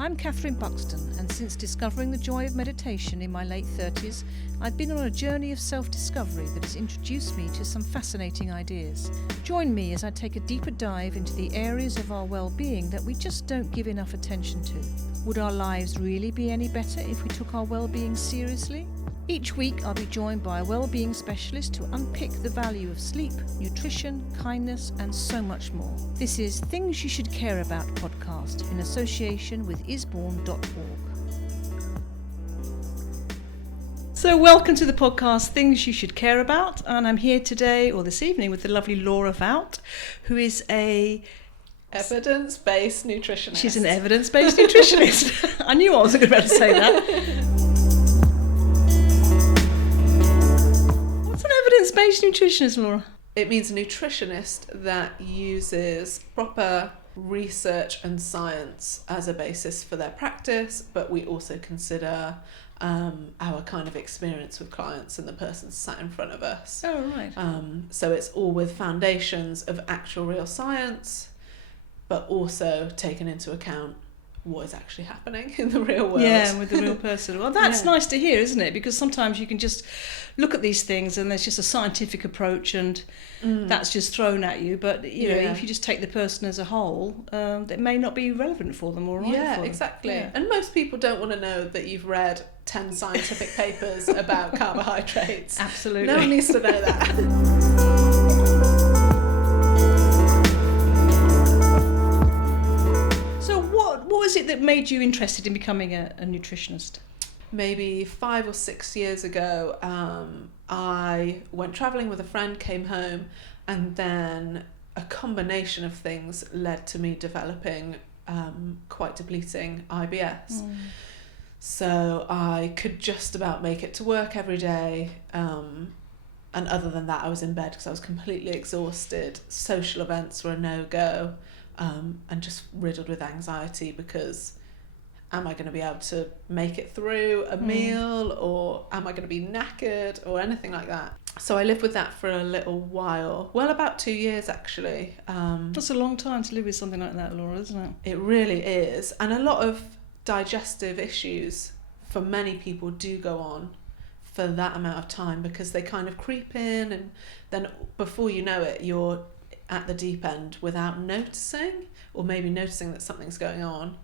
I'm Kathryn Buxton, and since discovering the joy of meditation in my late 30s, I've been on a journey of self-discovery that has introduced me to some fascinating ideas. Join me as I take a deeper dive into the areas of our well-being that we just don't give enough attention to. Would our lives really be any better if we took our well-being seriously? Each week I'll be joined by a well-being specialist to unpick the value of sleep, nutrition, kindness and so much more. This is Things You Should Care About podcast in association with Isbourne.org. So welcome to the podcast Things You Should Care About, and I'm here today or this evening with the lovely Laura Vout, who is a Evidence-Based Nutritionist. She's an evidence-based nutritionist. I knew I wasn't going to be able to say that. Evidence-based nutritionist, Laura? It means a nutritionist that uses proper research and science as a basis for their practice, but we also consider our kind of experience with clients and the person sat in front of us. Oh, right. So it's all with foundations of actual real science, but also taken into account what is actually happening in the real world. Yeah, with the real person. Well, that's nice to hear, isn't it? Because sometimes you can just look at these things and there's just a scientific approach and that's just thrown at you. But, you know, if you just take the person as a whole, it may not be relevant for them or right for them. Exactly. Yeah. And most people don't want to know that you've read 10 scientific papers about carbohydrates. Absolutely. No one needs to know that. What was it that made you interested in becoming a nutritionist? Maybe 5 or 6 years ago, I went travelling with a friend, came home, and then a combination of things led to me developing quite depleting IBS. So I could just about make it to work every day. And other than that, I was in bed because I was completely exhausted. Social events were a no-go. And just riddled with anxiety because am I going to be able to make it through a meal, or am I going to be knackered or anything like that? So I lived with that for a little while. Well, about 2 years actually. That's a long time to live with something like that, Laura, isn't it? It really is. And a lot of digestive issues for many people do go on for that amount of time because they kind of creep in, and then before you know it, you're at the deep end without noticing, or maybe noticing that something's going on,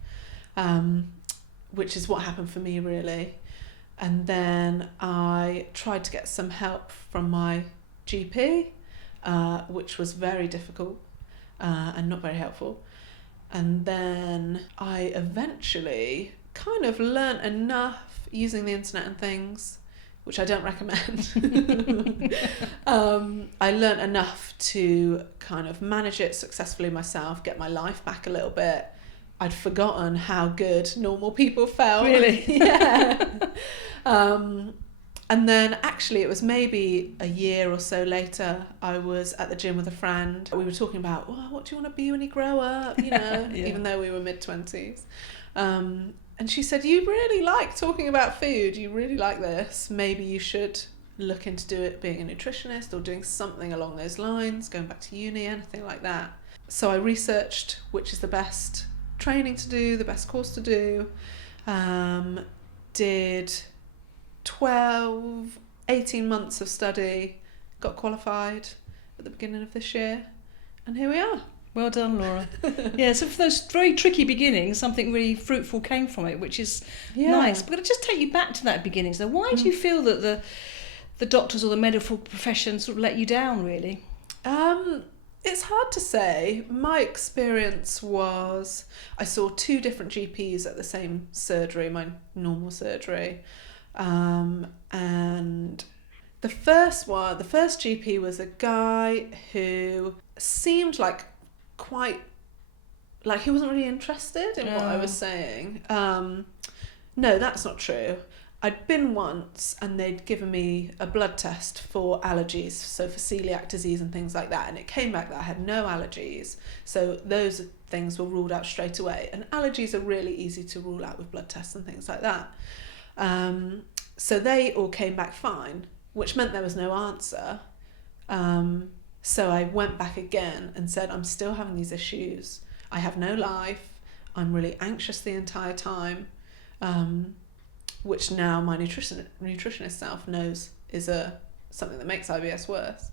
which is what happened for me really. And then I tried to get some help from my GP, which was very difficult and not very helpful. And then I eventually kind of learnt enough using the internet and things, which I don't recommend. I learnt enough to kind of manage it successfully myself, get my life back a little bit. I'd forgotten how good normal people felt. Really? Yeah. And then actually it was maybe a year or so later, I was at the gym with a friend. We were talking about, well, what do you want to be when you grow up? You know, even though we were mid-20s. And she said, you really like talking about food, you really like this, maybe you should look into being a nutritionist or doing something along those lines, going back to uni, anything like that. So I researched which is the best training to do, the best course to do, did 18 months of study, got qualified at the beginning of this year, and here we are. Well done, Laura. Yeah, so for those very tricky beginnings, something really fruitful came from it, which is nice. But I'll just take you back to that beginning. So why do you feel that the doctors or the medical profession sort of let you down, really? It's hard to say. My experience was I saw 2 different GPs at the same surgery, my normal surgery. And the first GP was a guy who seemed he wasn't really interested in what I was saying. No, that's not true. I'd been once and they'd given me a blood test for allergies, so for celiac disease and things like that, and it came back that I had no allergies, so those things were ruled out straight away, and allergies are really easy to rule out with blood tests and things like that. So they all came back fine, which meant there was no answer. So I went back again and said, I'm still having these issues. I have no life. I'm really anxious the entire time, which now my nutritionist self knows is something that makes IBS worse.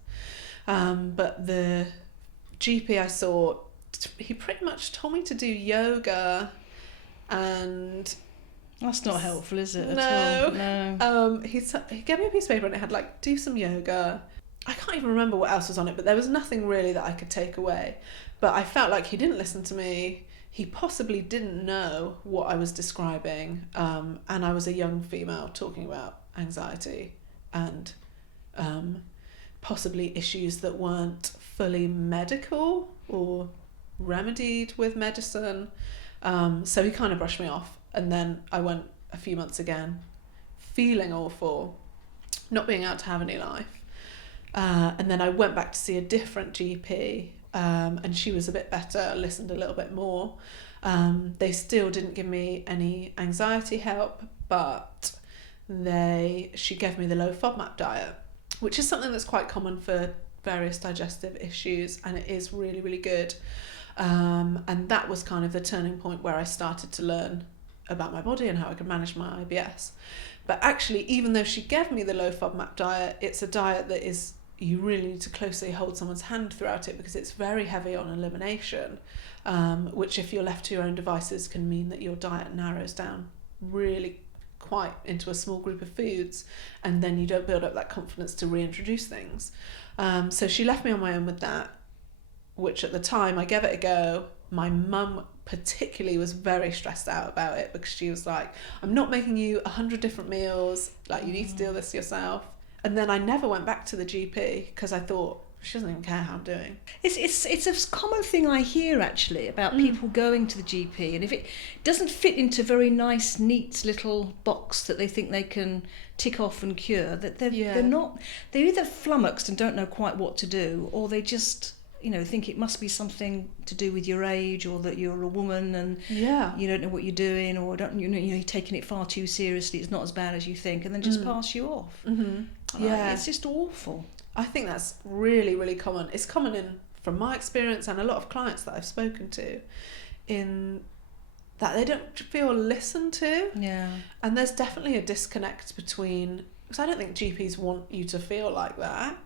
But the GP I saw, he pretty much told me to do yoga, and that's not helpful, is it? No. At all? No. He gave me a piece of paper and it had like, do some yoga. I can't even remember what else was on it, but there was nothing really that I could take away. But I felt like he didn't listen to me. He possibly didn't know what I was describing. And I was a young female talking about anxiety and possibly issues that weren't fully medical or remedied with medicine. So he kind of brushed me off. And then I went a few months again, feeling awful, not being able to have any life. And then I went back to see a different GP, and she was a bit better, listened a little bit more. They still didn't give me any anxiety help, but she gave me the low FODMAP diet, which is something that's quite common for various digestive issues, and it is really, really good. And that was kind of the turning point where I started to learn about my body and how I could manage my IBS. But actually, even though she gave me the low FODMAP diet, it's a diet that you really need to closely hold someone's hand throughout it, because it's very heavy on elimination, which if you're left to your own devices can mean that your diet narrows down really quite into a small group of foods, and then you don't build up that confidence to reintroduce things. So she left me on my own with that, which at the time I gave it a go. My mum particularly was very stressed out about it, because she was like, I'm not making you 100 different meals, like you need to deal this yourself. And then I never went back to the GP, because I thought, she doesn't even care how I'm doing. It's a common thing I hear actually about people going to the GP, and if it doesn't fit into a very nice, neat little box that they think they can tick off and cure, that they're either flummoxed and don't know quite what to do, or they just think it must be something to do with your age, or that you're a woman and you don't know what you're doing, or you're taking it far too seriously, it's not as bad as you think, and then just pass you off. It's just awful. I think that's really, really common. It's common from my experience and a lot of clients that I've spoken to, in that they don't feel listened to. Yeah. And there's definitely a disconnect between, because I don't think GPs want you to feel like that,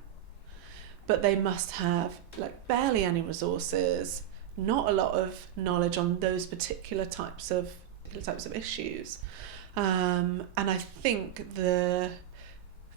but they must have like barely any resources, not a lot of knowledge on those particular types of issues. And I think the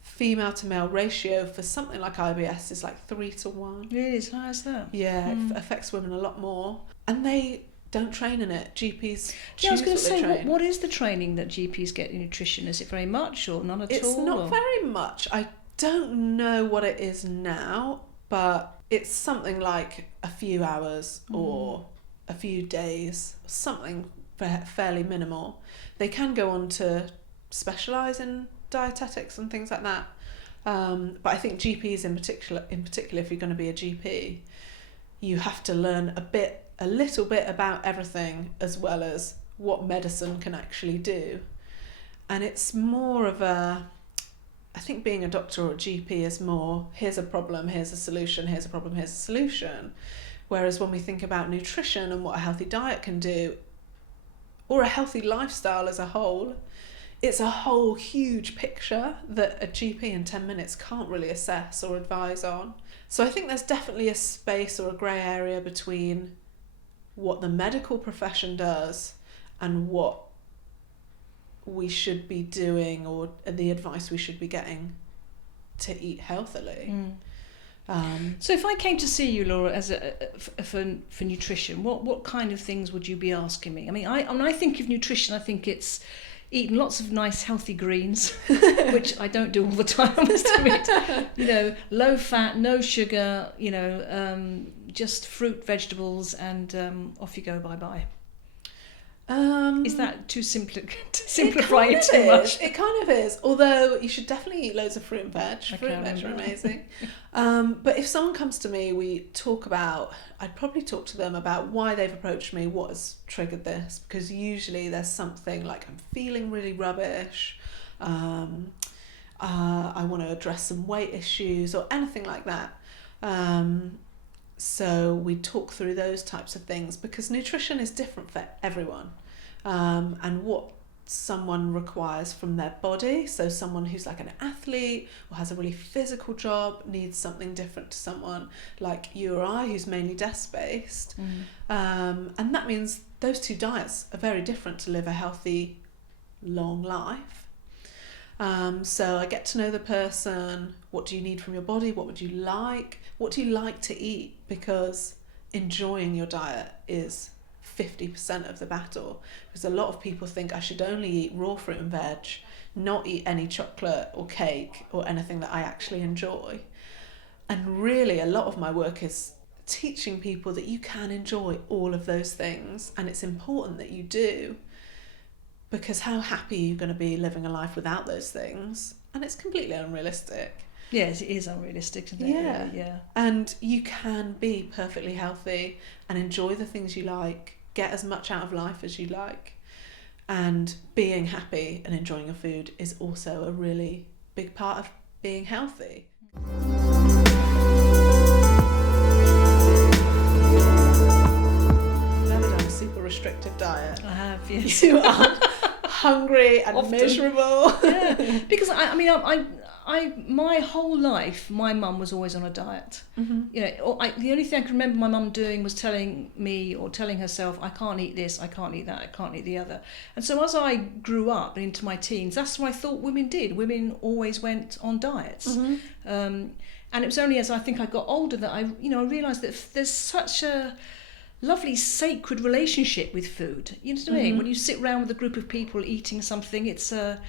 female to male ratio for something like IBS is like 3-1. Really, as high as that? Yeah, it affects women a lot more, and they don't train in it. GPs I was going to say, what is the training that GPs get in nutrition? Is it very much or none at all? It's not very much. I don't know what it is now, but it's something like a few hours or a few days, something fairly minimal. They can go on to specialise in dietetics and things like that, but I think GPs in particular, if you're going to be a GP, you have to learn a little bit about everything, as well as what medicine can actually do. And it's more of I think being a doctor or a GP is more, here's a problem, here's a solution, here's a problem, here's a solution. Whereas when we think about nutrition and what a healthy diet can do, or a healthy lifestyle as a whole, it's a whole huge picture that a GP in 10 minutes can't really assess or advise on. So I think there's definitely a space or a grey area between what the medical profession does and what we should be doing, or the advice we should be getting to eat healthily. So if I came to see you, Laura, as for nutrition, what kind of things would you be asking me? I mean, when I think of nutrition, I think it's eating lots of nice healthy greens, which I don't do all the time, I must admit. Low fat, no sugar, just fruit, vegetables, and off you go, bye-bye. Is that too simplifying it too much? It kind of is. Although you should definitely eat loads of fruit and veg. Fruit and veg are amazing. But if someone comes to me, I'd probably talk to them about why they've approached me, what has triggered this, because usually there's something like, I'm feeling really rubbish, I want to address some weight issues or anything like that. And it's more of a, I think being a doctor or a GP is more, here's a problem, here's a solution, here's a problem, here's a solution. Whereas when we think about nutrition and what a healthy diet can do, and it's something like a few hours or a few days, something fairly minimal. They can go on to specialise in dietetics and things like that. But I think GPs in particular, if you're going to be a GP, you have to learn a bit So we talk through those types of things, because nutrition is different for everyone, and what someone requires from their body. So someone who's like an athlete or has a really physical job needs something different to someone like you or I, who's mainly desk-based. And that means those two diets are very different to live a healthy, long life. So I get to know the person. What do you need from your body? What would you like? What do you like to eat? Because enjoying your diet is 50% of the battle, because a lot of people think I should only eat raw fruit and veg, not eat any chocolate or cake or anything that I actually enjoy. And really a lot of my work is teaching people that you can enjoy all of those things, and it's important that you do, because how happy are you going to be living a life without those things? And it's completely unrealistic. Yes, it is unrealistic, isn't it? Yeah. Really? Yeah. And you can be perfectly healthy and enjoy the things you like, get as much out of life as you like. And being happy and enjoying your food is also a really big part of being healthy. You've never done a super restrictive diet. I have, yes. You are hungry and Often. miserable. Yeah, because I my whole life, my mum was always on a diet. You know, the only thing I can remember my mum doing was telling me, or telling herself, I can't eat this, I can't eat that, I can't eat the other. And so as I grew up into my teens, that's what I thought women did. Women always went on diets. And it was only as I think I got older that I realised that there's such a lovely sacred relationship with food. You know what I mean? When you sit around with a group of people eating something, it's a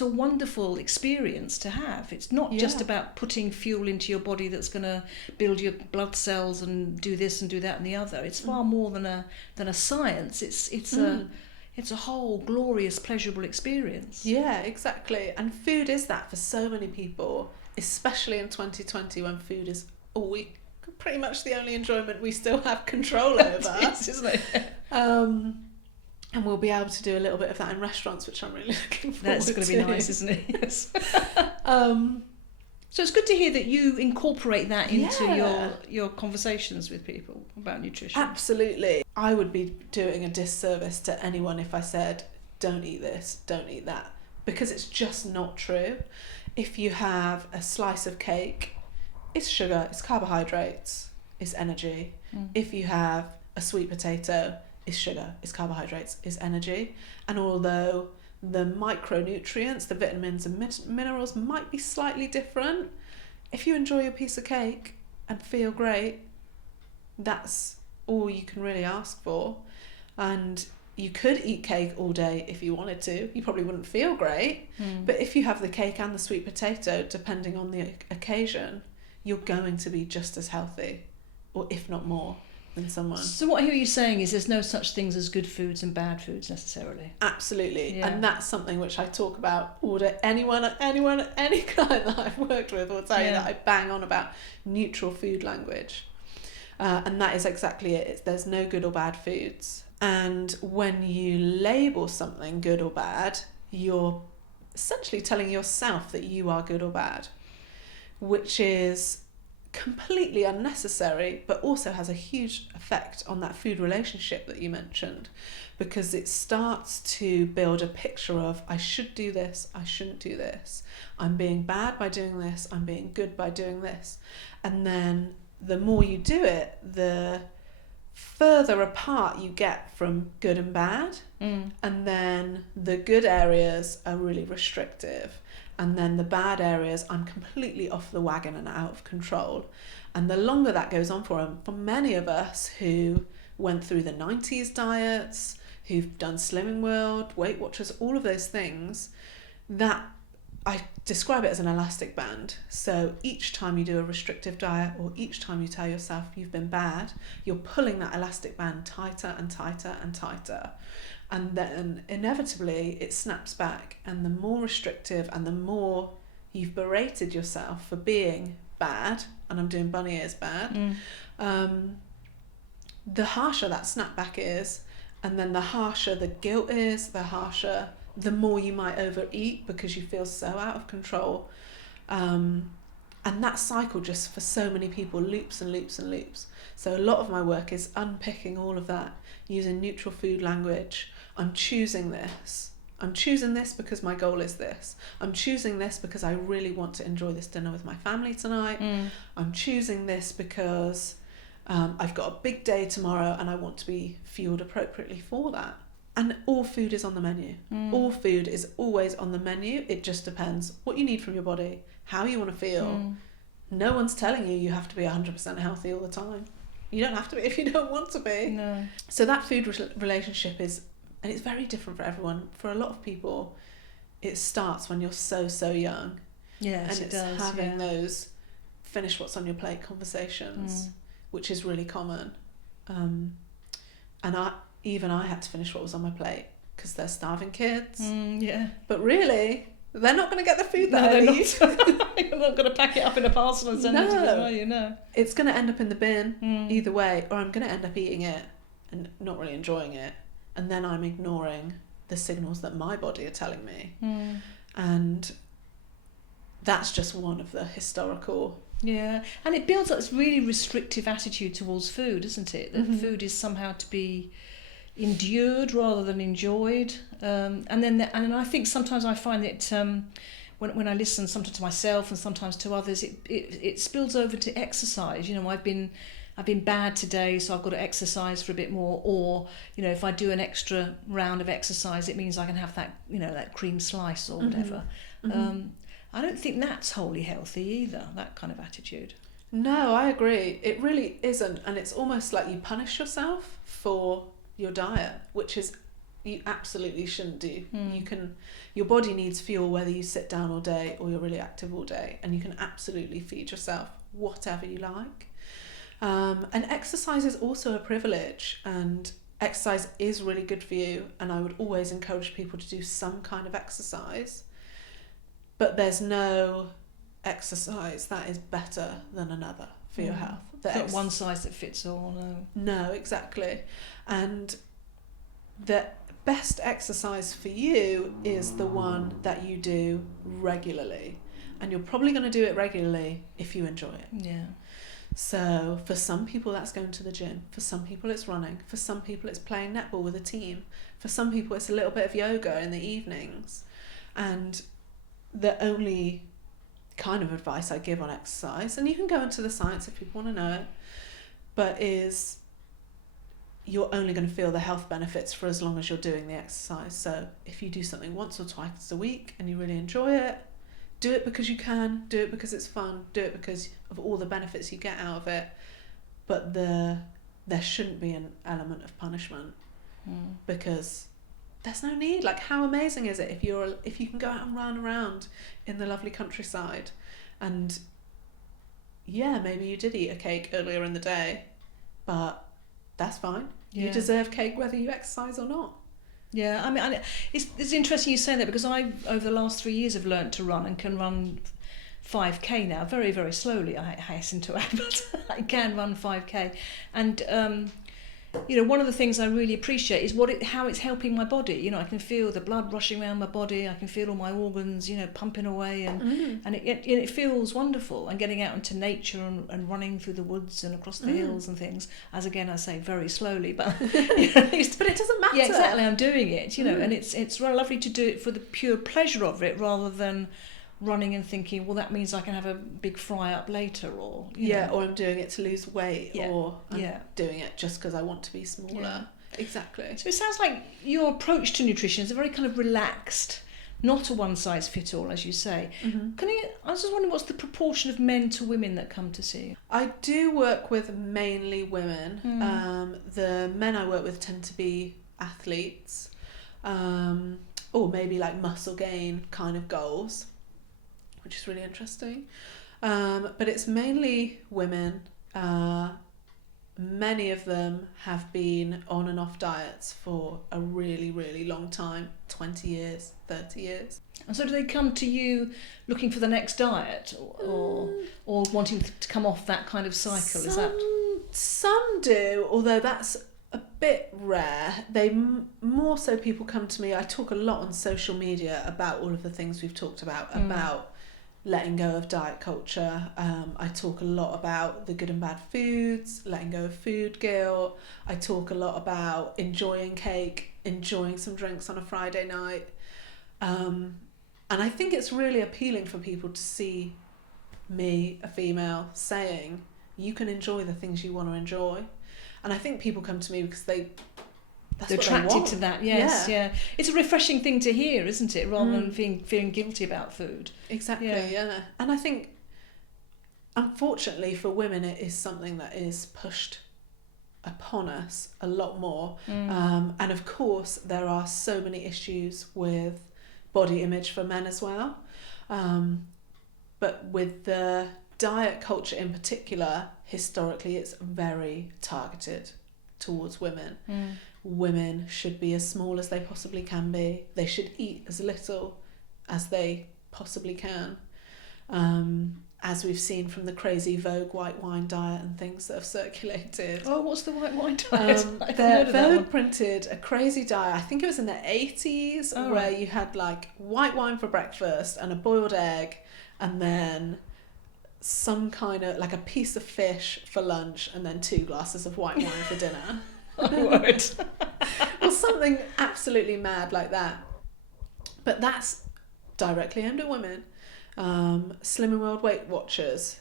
wonderful experience to have. It's not just about putting fuel into your body that's going to build your blood cells and do this and do that and the other. It's far more than a science. It's a whole glorious, pleasurable experience. Yeah, exactly. And food is that for so many people, especially in 2020, when food is pretty much the only enjoyment we still have control over. It's, isn't it? And we'll be able to do a little bit of that in restaurants, which I'm really looking forward to. That's going to be nice, isn't it? Yes. So it's good to hear that you incorporate that into your conversations with people about nutrition. Absolutely. I would be doing a disservice to anyone if I said, don't eat this, don't eat that, because it's just not true. If you have a slice of cake, it's sugar, it's carbohydrates, it's energy. If you have a sweet potato, it's sugar, it's carbohydrates, it's energy. And although the micronutrients, the vitamins and minerals might be slightly different, if you enjoy your piece of cake and feel great, that's all you can really ask for. And you could eat cake all day if you wanted to. You probably wouldn't feel great. But if you have the cake and the sweet potato, depending on the occasion, you're going to be just as healthy, or if not more, than someone. So what I hear you saying is there's no such things as good foods and bad foods necessarily. Absolutely. Yeah. And that's something which I talk about all day. Anyone, any client that I've worked with will tell you that I bang on about neutral food language. And that is exactly it. There's no good or bad foods. And when you label something good or bad, you're essentially telling yourself that you are good or bad, which is completely unnecessary, but also has a huge effect on that food relationship that you mentioned, because it starts to build a picture of, I should do this, I shouldn't do this, I'm being bad by doing this, I'm being good by doing this. And then the more you do it, the further apart you get from good and bad. And then the good areas are really restrictive, and then the bad areas, I'm completely off the wagon and out of control. And the longer that goes on for many of us who went through the 90s diets, who've done Slimming World, Weight Watchers, all of those things, that I describe it as an elastic band. So each time you do a restrictive diet, or each time you tell yourself you've been bad, you're pulling that elastic band tighter and tighter and tighter. And then inevitably it snaps back, and the more restrictive and the more you've berated yourself for being bad, and I'm doing bunny ears bad, the harsher that snapback is, and then the harsher the guilt is, the more you might overeat because you feel so out of control. And And that cycle just for so many people loops and loops and loops. So a lot of my work is unpicking all of that, using neutral food language. I'm choosing this. I'm choosing this because my goal is this. I'm choosing this because I really want to enjoy this dinner with my family tonight. I'm choosing this because I've got a big day tomorrow and I want to be fueled appropriately for that. And all food is on the menu. All food is always on the menu. It just depends what you need from your body, how you want to feel. No one's telling you have to be 100% healthy all the time. You don't have to be if you don't want to be. No. So that food relationship is, and it's very different for everyone. For a lot of people, it starts when you're so young. Yes, and it does. having those finish what's on your plate conversations, which is really common. And I had to finish what was on my plate because they're starving kids. But really, they're not going to get the food that I eat. You're not going to pack it up in a parcel and send it to them, are you? No. It's going to end up in the bin either way, or I'm going to end up eating it and not really enjoying it. And then I'm ignoring the signals that my body are telling me. And that's just one of the historical... Yeah, and it builds up this really restrictive attitude towards food, isn't it? That food is somehow to be endured rather than enjoyed. And I think sometimes I find that when I listen sometimes to myself and sometimes to others, it spills over to exercise. You know, I've been bad today, so I've got to exercise for a bit more. Or, you know, if I do an extra round of exercise, it means I can have that, you know, that cream slice or whatever. I don't think that's wholly healthy either, that kind of attitude. No, I agree. It really isn't. And it's almost like you punish yourself for your diet, which is you absolutely shouldn't do. Your body needs fuel whether you sit down all day or you're really active all day, and you can absolutely feed yourself whatever you like. And exercise is also a privilege, and exercise is really good for you, and I would always encourage people to do some kind of exercise, but there's no exercise that is better than another for your health. Not one size that fits all, no. No, exactly. And the best exercise for you is the one that you do regularly. And you're probably going to do it regularly if you enjoy it. Yeah. So for some people that's going to the gym. For some people it's running. For some people it's playing netball with a team. For some people it's a little bit of yoga in the evenings. And the only kind of advice I give on exercise, and you can go into the science if people want to know it, but is you're only going to feel the health benefits for as long as you're doing the exercise. So if you do something once or twice a week and you really enjoy it, do it because you can, do it because it's fun, do it because of all the benefits you get out of it. But there shouldn't be an element of punishment because there's no need. Like, how amazing is it if you can go out and run around in the lovely countryside, and yeah, maybe you did eat a cake earlier in the day, but that's fine. You deserve cake whether you exercise or not. Yeah, I mean, it's interesting you say that, because I, over the last 3 years, have learnt to run and can run 5k now, very, very slowly, I hasten to add, but I can run 5k. And you know, one of the things I really appreciate is how it's helping my body. You know, I can feel the blood rushing around my body. I can feel all my organs, you know, pumping away, and it feels wonderful. And getting out into nature and running through the woods and across the hills and things. As again, I say, very slowly, but you know, but it doesn't matter. Yeah, exactly. I'm doing it, you know, and it's really lovely to do it for the pure pleasure of it, rather than running and thinking, well, that means I can have a big fry up later, or you know. Or I'm doing it to lose weight, or I'm doing it just because I want to be smaller. Exactly. So it sounds like your approach to nutrition is a very kind of relaxed, not a one size fit all, as you say. I was just wondering, what's the proportion of men to women that come to see you? I do work with mainly women. The men I work with tend to be athletes, or maybe like muscle gain kind of goals, which is really interesting. But it's mainly women. Many of them have been on and off diets for a really, really long time, 20 years, 30 years. And so do they come to you looking for the next diet, or wanting to come off that kind of cycle? Some do, although that's a bit rare. More so people come to me. I talk a lot on social media about all of the things we've talked about letting go of diet culture. I talk a lot about the good and bad foods, letting go of food guilt. I talk a lot about enjoying cake, enjoying some drinks on a Friday night. And I think it's really appealing for people to see me, a female, saying you can enjoy the things you want to enjoy. And I think people come to me because they're attracted to that. Yes, yeah. It's a refreshing thing to hear, isn't it, rather than feeling guilty about food. Exactly, yeah. And I think, unfortunately for women, it is something that is pushed upon us a lot more. And of course, there are so many issues with body image for men as well. But with the diet culture in particular, historically, it's very targeted towards women. Women should be as small as they possibly can be. They should eat as little as they possibly can. As we've seen from the crazy Vogue white wine diet and things that have circulated. Oh, what's the white wine diet? Vogue printed a crazy diet, I think it was in the 80s, where you had like white wine for breakfast and a boiled egg, and then some kind of like a piece of fish for lunch, and then 2 glasses of white wine for dinner. Or something absolutely mad like that. But that's directly aimed at women. Slimming World Weight Watchers,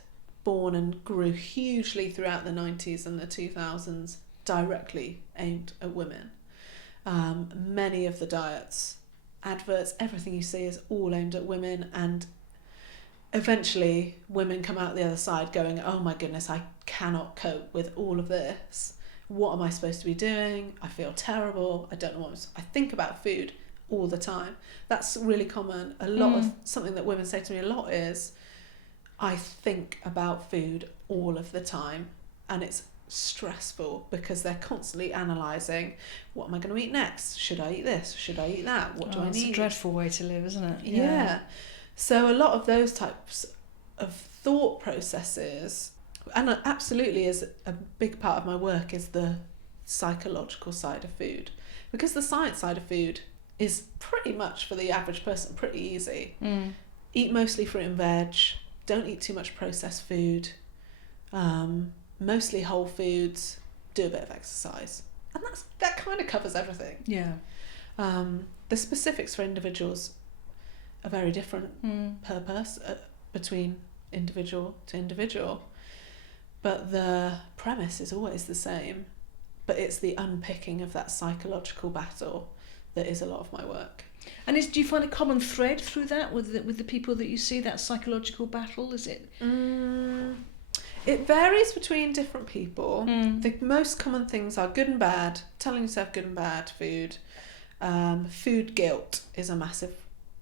born and grew hugely throughout the 90s and the 2000s, directly aimed at women. Many of the diets, adverts, everything you see is all aimed at women, and eventually women come out the other side going, oh my goodness, I cannot cope with all of this. What am I supposed to be doing? I feel terrible. I don't know I think about food all the time. That's really common. A lot of something that women say to me a lot is, I think about food all of the time, and it's stressful because they're constantly analysing, what am I going to eat next? Should I eat this? Should I eat that? What do I need? It's a dreadful way to live, isn't it? Yeah. So a lot of those types of thought processes, and absolutely is a big part of my work, is the psychological side of food, because the science side of food is pretty much, for the average person, pretty easy. Eat mostly fruit and veg, don't eat too much processed food, mostly whole foods, do a bit of exercise, and that kind of covers everything. The specifics for individuals are very different per person, between individual to individual, but the premise is always the same. But it's the unpicking of that psychological battle that is a lot of my work. And do you find a common thread through that with the people that you see, that psychological battle? Is it? It varies between different people. The most common things are good and bad, telling yourself good and bad food. Food guilt is a massive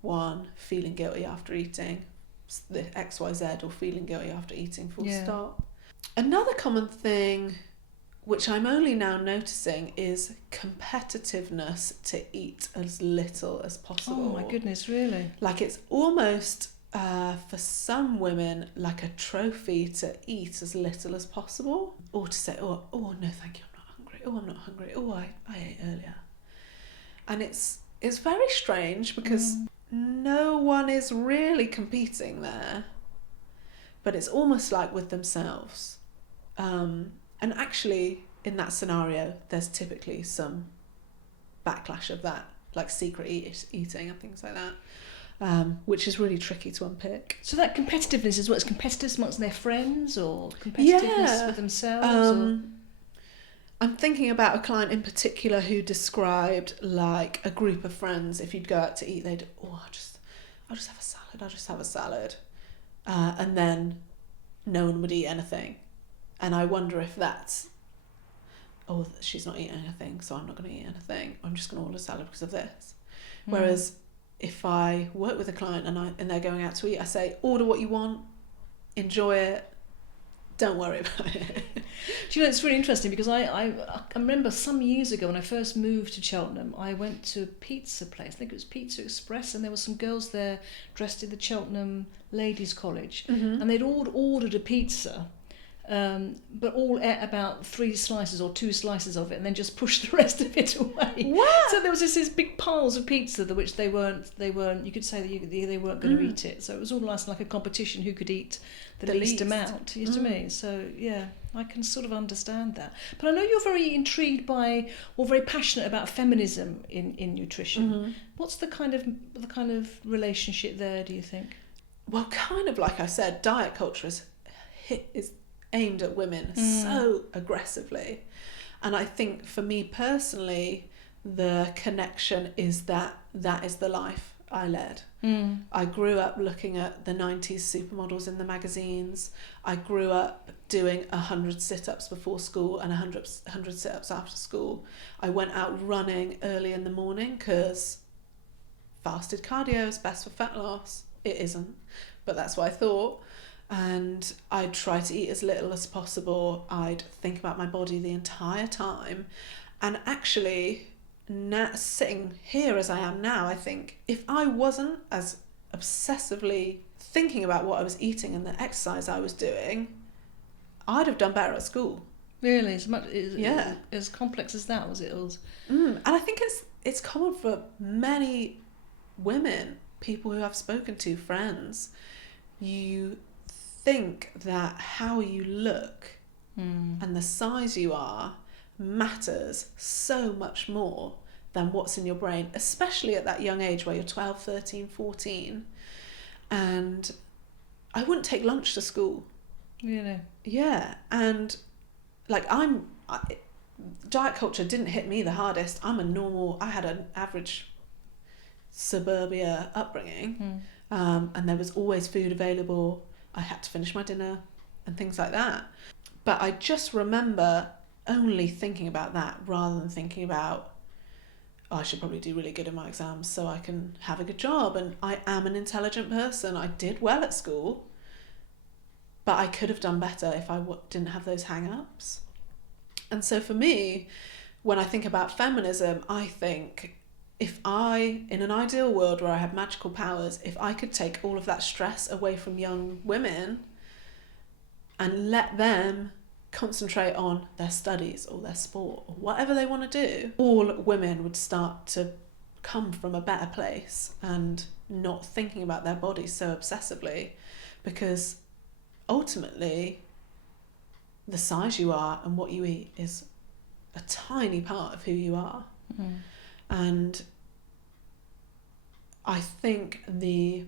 one, feeling guilty after eating the XYZ, or feeling guilty after eating, full stop. Another common thing, which I'm only now noticing, is competitiveness to eat as little as possible. Oh my goodness, really? Like it's almost, for some women, like a trophy to eat as little as possible, or to say, oh no thank you, I'm not hungry, oh I'm not hungry, oh I ate earlier. And it's very strange because no one is really competing there, but it's almost like with themselves. And actually, in that scenario, there's typically some backlash of that, like secret eating and things like that, which is really tricky to unpick. So that competitiveness is what's competitiveness amongst their friends, or competitiveness with themselves? I'm thinking about a client in particular who described like a group of friends. If you'd go out to eat, they'd, I'll just have a salad. I'll just have a salad, and then no one would eat anything. And I wonder if that's, she's not eating anything, so I'm not going to eat anything. I'm just going to order salad because of this. Whereas if I work with a client and they're going out to eat, I say, order what you want, enjoy it, don't worry about it. Do you know, it's really interesting because I remember some years ago when I first moved to Cheltenham, I went to a pizza place, I think it was Pizza Express, and there were some girls there dressed in the Cheltenham Ladies' College, and they'd all ordered a pizza. but all ate about 3 slices or 2 slices of it, and then just pushed the rest of it away. What? So there was these big piles of pizza that which they weren't. You could say that they weren't going to eat it. So it was almost like a competition who could eat the least amount. You know what I mean? So yeah, I can sort of understand that. But I know you're very intrigued by, or very passionate about feminism in nutrition. What's the kind of relationship there, do you think? Well, kind of like I said, diet culture is aimed at women so aggressively. And I think for me personally, the connection is that is the life I led. I grew up looking at the 90s supermodels in the magazines. I grew up doing 100 sit-ups before school and 100 sit-ups after school. I went out running early in the morning because fasted cardio is best for fat loss. It isn't, but that's what I thought. And I'd try to eat as little as possible. I'd think about my body the entire time. And actually, now, sitting here as I am now, I think if I wasn't as obsessively thinking about what I was eating and the exercise I was doing, I'd have done better at school. Really? As complex as that was it? And I think it's common for many women, people who I've spoken to, friends. You think that how you look and the size you are matters so much more than what's in your brain, especially at that young age where you're 12, 13, 14. And I wouldn't take lunch to school. Really? Yeah. And like diet culture didn't hit me the hardest. I had an average suburbia upbringing, and there was always food available. I had to finish my dinner and things like that. But I just remember only thinking about that rather than thinking about, I should probably do really good in my exams so I can have a good job. And I am an intelligent person. I did well at school, but I could have done better if I didn't have those hang-ups. And so for me, when I think about feminism, I think in an ideal world where I had magical powers, if I could take all of that stress away from young women and let them concentrate on their studies or their sport or whatever they want to do, all women would start to come from a better place and not thinking about their bodies so obsessively, because ultimately the size you are and what you eat is a tiny part of who you are. And I think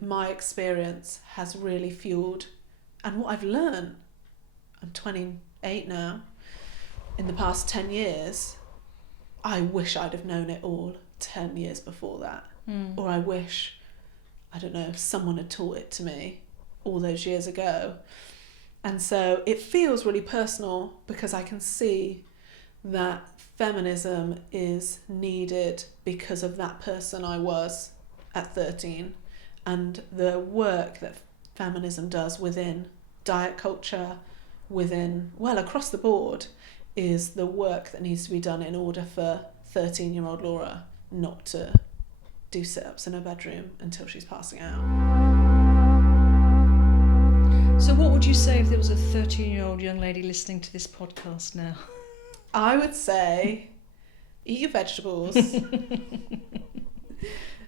my experience has really fueled, and what I've learned, I'm 28 now, in the past 10 years, I wish I'd have known it all 10 years before that. Or I wish, I don't know, someone had taught it to me all those years ago. And so it feels really personal because I can see that feminism is needed because of that person I was at 13, and the work that feminism does within diet culture, across the board, is the work that needs to be done in order for 13-year-old Laura not to do sit-ups in her bedroom until she's passing out. So what would you say if there was a 13-year-old young lady listening to this podcast now? I would say, eat your vegetables.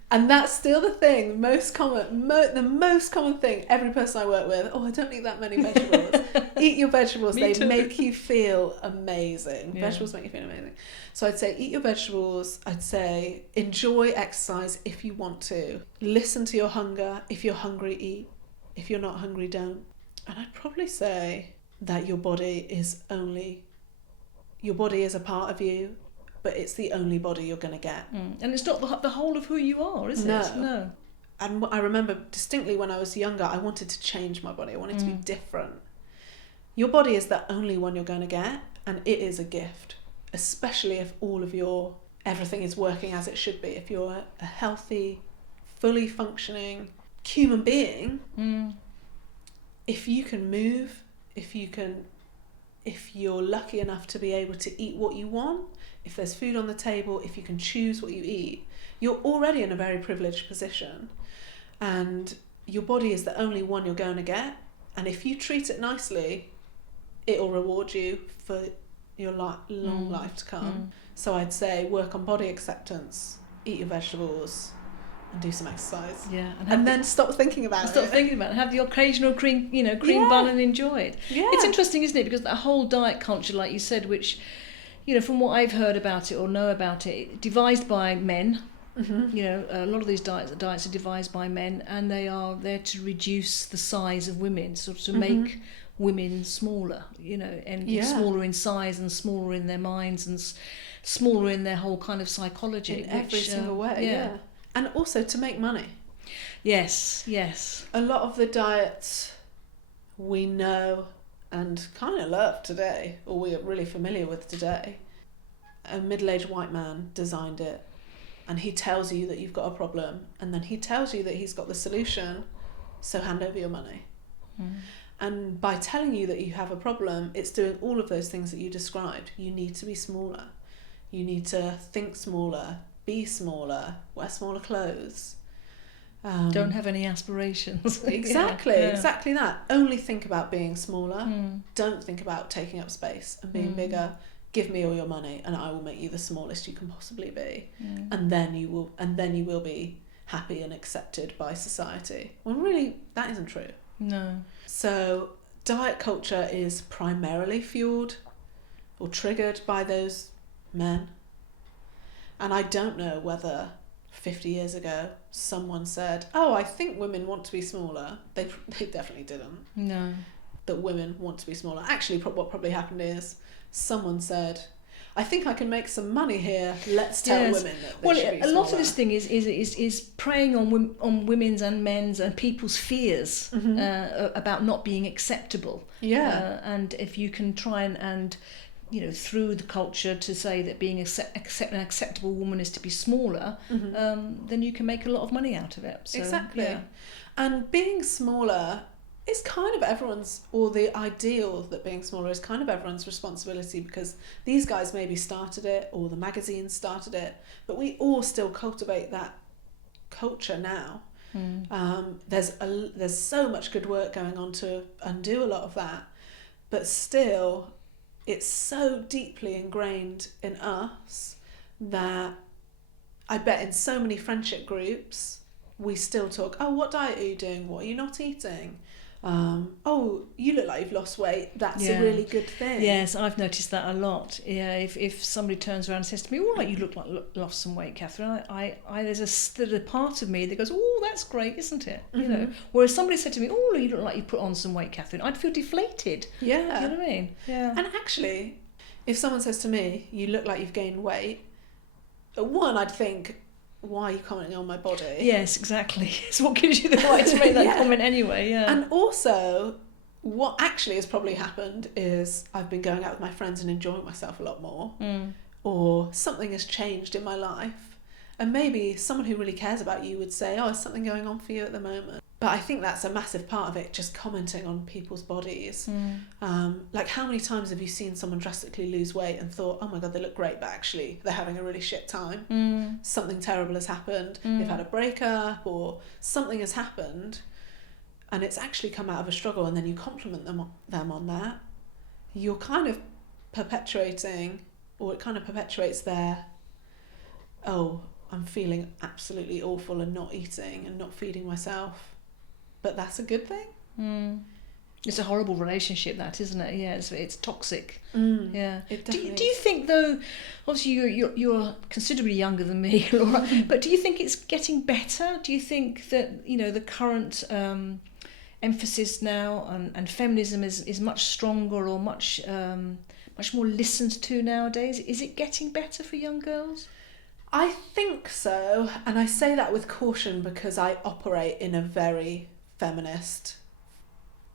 And that's still the thing, the most common thing every person I work with, I don't eat that many vegetables. Eat your vegetables. They make you feel amazing. Yeah. Vegetables make you feel amazing. So I'd say eat your vegetables. I'd say enjoy exercise if you want to. Listen to your hunger. If you're hungry, eat. If you're not hungry, don't. And I'd probably say that your body is a part of you, but it's the only body you're going to get. And it's not the whole of who you are, is it? No. And I remember distinctly when I was younger, I wanted to change my body. I wanted to be different. Your body is the only one you're going to get, and it is a gift, especially if everything is working as it should be. If you're a healthy, fully functioning human being, if you can move, if you're lucky enough to be able to eat what you want, if there's food on the table, if you can choose what you eat, you're already in a very privileged position. And your body is the only one you're going to get. And if you treat it nicely, it'll reward you for your long life to come. So I'd say work on body acceptance, eat your vegetables, and do some exercise. Yeah, and then stop thinking about it. Stop thinking about it. Have the occasional cream bun and enjoy it. Yeah. It's interesting, isn't it? Because that whole diet culture, like you said, which, from what I've heard about it or know about it, devised by men. A lot of these diets are devised by men, and they are there to reduce the size of women, sort of to make women smaller, and smaller in size and smaller in their minds and smaller in their whole kind of psychology. In every single way, yeah. And also to make money. Yes. A lot of the diets we know and kind of love today, or we are really familiar with today, a middle-aged white man designed it, and he tells you that you've got a problem, and then he tells you that he's got the solution, so hand over your money. And by telling you that you have a problem, it's doing all of those things that you described. You need to be smaller. You need to think smaller, be smaller, wear smaller clothes. Don't have any aspirations. Exactly that. Only think about being smaller. Don't think about taking up space and being bigger. Give me all your money and I will make you the smallest you can possibly be. And then you will be happy and accepted by society. Well, really, that isn't true. No. So diet culture is primarily fueled or triggered by those men. And I don't know whether 50 years ago someone said, oh, I think women want to be smaller. They definitely didn't. No. That women want to be smaller. Actually, what probably happened is someone said, I think I can make some money here. Let's tell women that they should be smaller. A lot of this thing is preying on women's and men's and people's fears about not being acceptable. Yeah. And if you can try and through the culture to say that being an acceptable woman is to be smaller, then you can make a lot of money out of it. So, exactly. Yeah. And being smaller is kind of everyone's, or the ideal that being smaller is kind of everyone's responsibility, because these guys maybe started it or the magazines started it, but we all still cultivate that culture now. There's so much good work going on to undo a lot of that, but still it's so deeply ingrained in us that I bet in so many friendship groups we still talk, oh, what diet are you doing? What are you not eating? Oh, you look like you've lost weight. That's a really good thing. Yes, I've noticed that a lot. Yeah, if somebody turns around and says to me, "Oh, like you look like lost some weight, Kathryn," there's a part of me that goes, "Oh, that's great, isn't it?" Whereas somebody said to me, "Oh, you look like you put on some weight, Kathryn," I'd feel deflated. Yeah, you know what I mean? Yeah. And actually, if someone says to me, "You look like you've gained weight," one, I'd think, why are you commenting on my body? Yes, exactly. It's what gives you the right to make that comment anyway, yeah. And also, what actually has probably happened is I've been going out with my friends and enjoying myself a lot more, or something has changed in my life, and maybe someone who really cares about you would say, oh, is something going on for you at the moment? But I think that's a massive part of it, just commenting on people's bodies. Like, how many times have you seen someone drastically lose weight and thought, oh my God, they look great, but actually they're having a really shit time. Something terrible has happened. They've had a breakup or something has happened and it's actually come out of a struggle, and then you compliment them on that. You're kind of perpetuating, or it kind of perpetuates their, oh, I'm feeling absolutely awful and not eating and not feeding myself. But that's a good thing. It's a horrible relationship, that, isn't it? Yeah, it's toxic. Yeah. It do you think, though, obviously you're considerably younger than me, Laura, but do you think it's getting better? Do you think that the current emphasis now and feminism is much stronger or much more listened to nowadays? Is it getting better for young girls? I think so, and I say that with caution because I operate in a very feminist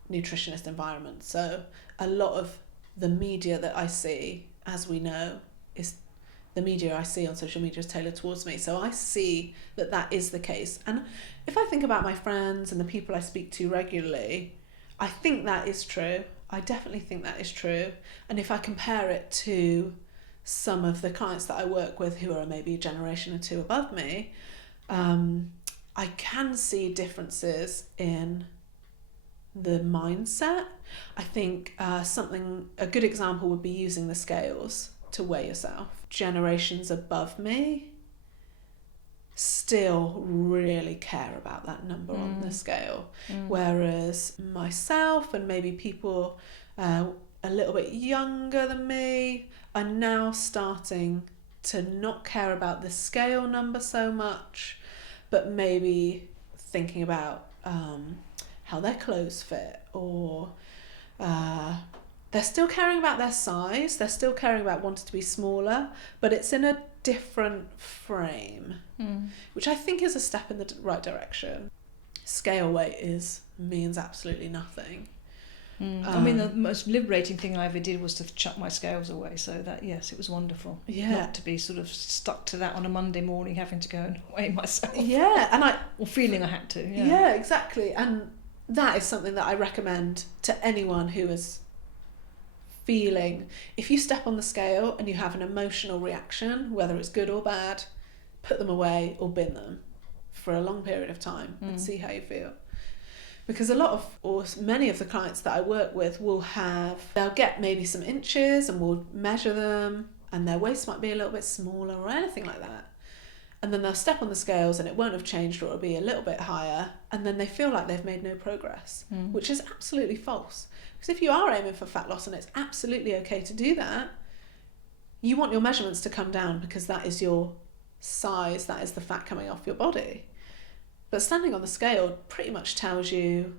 nutritionist environment. So a lot of the media that I see, as we know, is the media I see on social media is tailored towards me. So I see that is the case. And if I think about my friends and the people I speak to regularly, I think that is true. I definitely think that is true. And if I compare it to some of the clients that I work with who are maybe a generation or two above me, I can see differences in the mindset. I think a good example would be using the scales to weigh yourself. Generations above me still really care about that number on the scale, whereas myself and maybe people a little bit younger than me are now starting to not care about the scale number so much, but maybe thinking about how their clothes fit, or they're still caring about their size, they're still caring about wanting to be smaller, but it's in a different frame, which I think is a step in the right direction. Scale weight means absolutely nothing. I mean, the most liberating thing I ever did was to chuck my scales away, so that, yes, it was wonderful. Not to be sort of stuck to that on a Monday morning, having to go and weigh myself. Or feeling I had to. Yeah, exactly. And that is something that I recommend to anyone who is feeling, if you step on the scale and you have an emotional reaction, whether it's good or bad, put them away or bin them for a long period of time and see how you feel. Because many of the clients that I work with they'll get maybe some inches and we'll measure them, and their waist might be a little bit smaller or anything like that. And then they'll step on the scales and it won't have changed, or it'll be a little bit higher, and then they feel like they've made no progress, which is absolutely false. Because if you are aiming for fat loss, and it's absolutely okay to do that, you want your measurements to come down because that is your size, that is the fat coming off your body. But standing on the scale pretty much tells you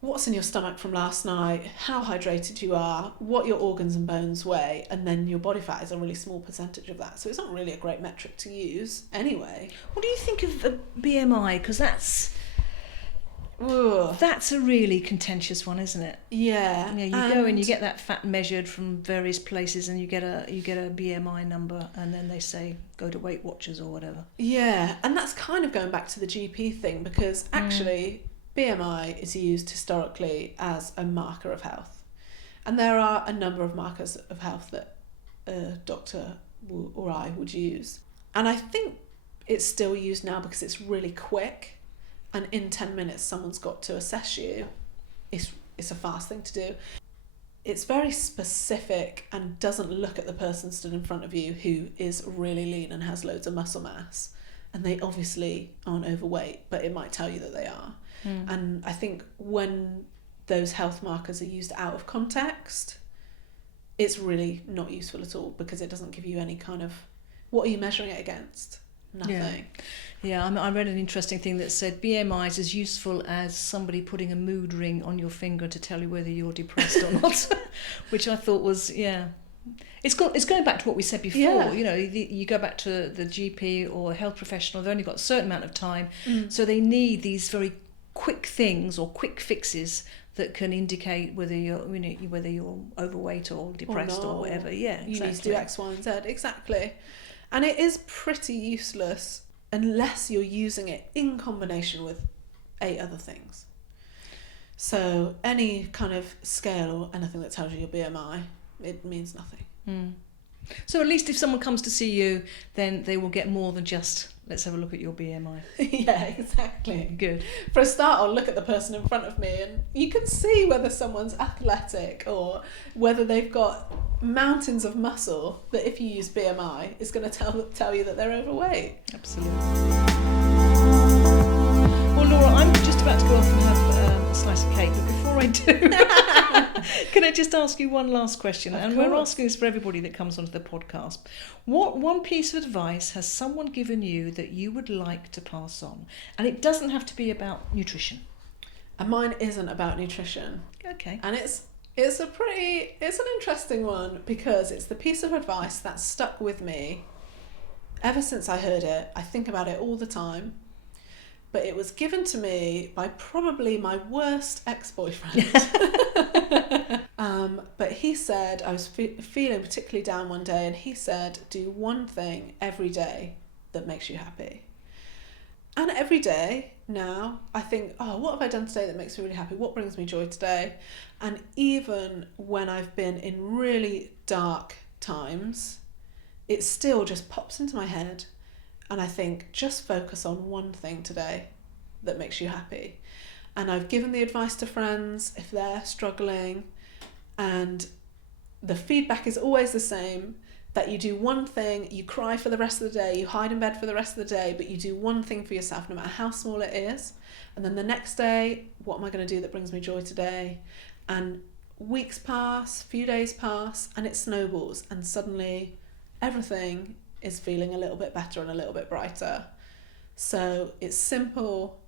what's in your stomach from last night, how hydrated you are, what your organs and bones weigh, and then your body fat is a really small percentage of that. So it's not really a great metric to use anyway. What do you think of BMI? Because that's a really contentious one, isn't it? Yeah. You go and you get that fat measured from various places, and you get a BMI number, and then they say go to Weight Watchers or whatever. Yeah, and that's kind of going back to the GP thing, because actually BMI is used historically as a marker of health, and there are a number of markers of health that a doctor or I would use, and I think it's still used now because it's really quick. And in 10 minutes someone's got to assess you. It's a fast thing to do. It's very specific and doesn't look at the person stood in front of you who is really lean and has loads of muscle mass, and they obviously aren't overweight, but it might tell you that they are. And I think when those health markers are used out of context, it's really not useful at all, because it doesn't give you any kind of, what are you measuring it against? Nothing. Yeah, I read an interesting thing that said BMI is as useful as somebody putting a mood ring on your finger to tell you whether you're depressed or not, which I thought was, it's going back to what we said before. Yeah. You go back to the GP or a health professional, they've only got a certain amount of time, so they need these very quick things or quick fixes that can indicate whether you're overweight or depressed or whatever. Yeah, exactly. You need to do X, Y, and Z. Exactly. And it is pretty useless unless you're using it in combination with 8 other things. So any kind of scale or anything that tells you your BMI, it means nothing. So at least if someone comes to see you, then they will get more than just, let's have a look at your BMI. Yeah, exactly. Good. For a start, I'll look at the person in front of me, and you can see whether someone's athletic or whether they've got mountains of muscle, that if you use BMI, is going to tell you that they're overweight. Absolutely. Well, Laura, I'm just about to go off and have a slice of cake, but before I do, can I just ask you one last question? Of and course. We're asking this for everybody that comes onto the podcast. What one piece of advice has someone given you that you would like to pass on? And it doesn't have to be about nutrition. And mine isn't about nutrition. Okay. And it's an interesting one, because it's the piece of advice that stuck with me ever since I heard it. I think about it all the time. But it was given to me by probably my worst ex-boyfriend. But he said, I was feeling particularly down one day, and he said, do one thing every day that makes you happy. And every day now I think, what have I done today that makes me really happy? What brings me joy today? And even when I've been in really dark times, it still just pops into my head. And I think, just focus on one thing today that makes you happy. and I've given the advice to friends if they're struggling, and the feedback is always the same, that you do one thing, you cry for the rest of the day, you hide in bed for the rest of the day, but you do one thing for yourself, no matter how small it is. And then the next day, what am I going to do that brings me joy today? And weeks pass, few days pass, and it snowballs, and suddenly everything is feeling a little bit better and a little bit brighter. So it's simple,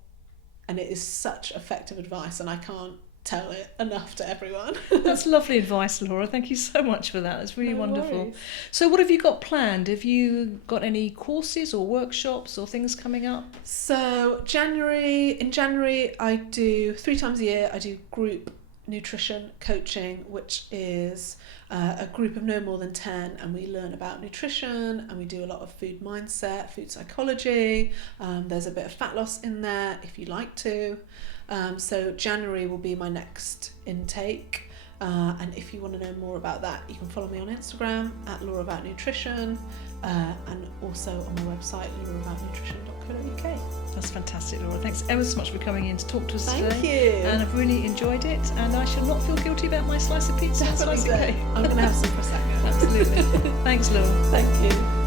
and it is such effective advice, and I can't tell it enough to everyone. That's lovely advice, Laura. Thank you so much for that. That's really wonderful. Worries. So what have you got planned? Have you got any courses or workshops or things coming up? So in January I do 3 times a year, I do group nutrition coaching, which is a group of no more than 10, and we learn about nutrition, and we do a lot of food mindset, food psychology. There's a bit of fat loss in there if you like to. So January will be my next intake, and if you want to know more about that, you can follow me on Instagram at Laura Vout Nutrition, and also on my website lauravoutnutrition.co.uk. That's fantastic, Laura. Thanks ever so much for coming in to talk to us today. Thank you. And I've really enjoyed it, and I shall not feel guilty about my slice of pizza and slice of cake. I'm going to have some prosecco. Absolutely. Thanks, Laura. Thank you.